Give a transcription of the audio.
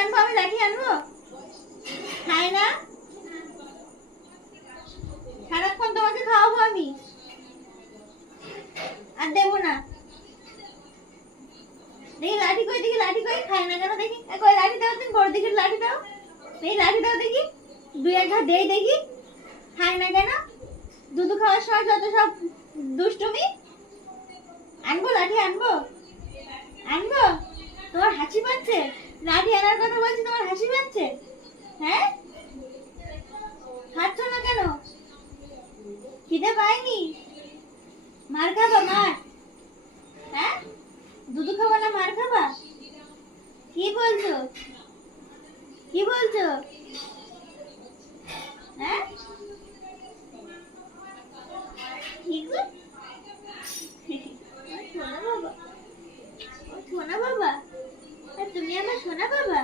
আনবো, আমি লাঠি আনবো। খাই না, সারাক্ষণ তোমাকে খাওয়াবো আমি, আর দেবো না। দেখি লাঠি কই, দেখি লাঠি কই, খায় না কেন দেখি। কই লাঠি দাও, তুমি বড় দিকে লাঠি দাও, এই লাঠি দাও দেখি, দুই এক ঘা দেই দেখি। খায় না কেন? দুধ খাওয়ার সময় যত সব দুষ্টুমি। আনবো লাঠি, আনবো আনবো। তোমার হাসি পাচ্ছে? লাঠি আনার কথা বলছি, তোমার হাসি পাচ্ছে? হ্যাঁ, খাচ্ছ না কেন? খিদে পায়নি? মার খাবা, মার? হ্যাঁ, দুধ খাবা না মার খাবা? কি বলছো, কি বলছো? হ্যাঁ, কি গো? সোনা বাবা, ও সোনা বাবা, আর তুমি আমার সোনা বাবা।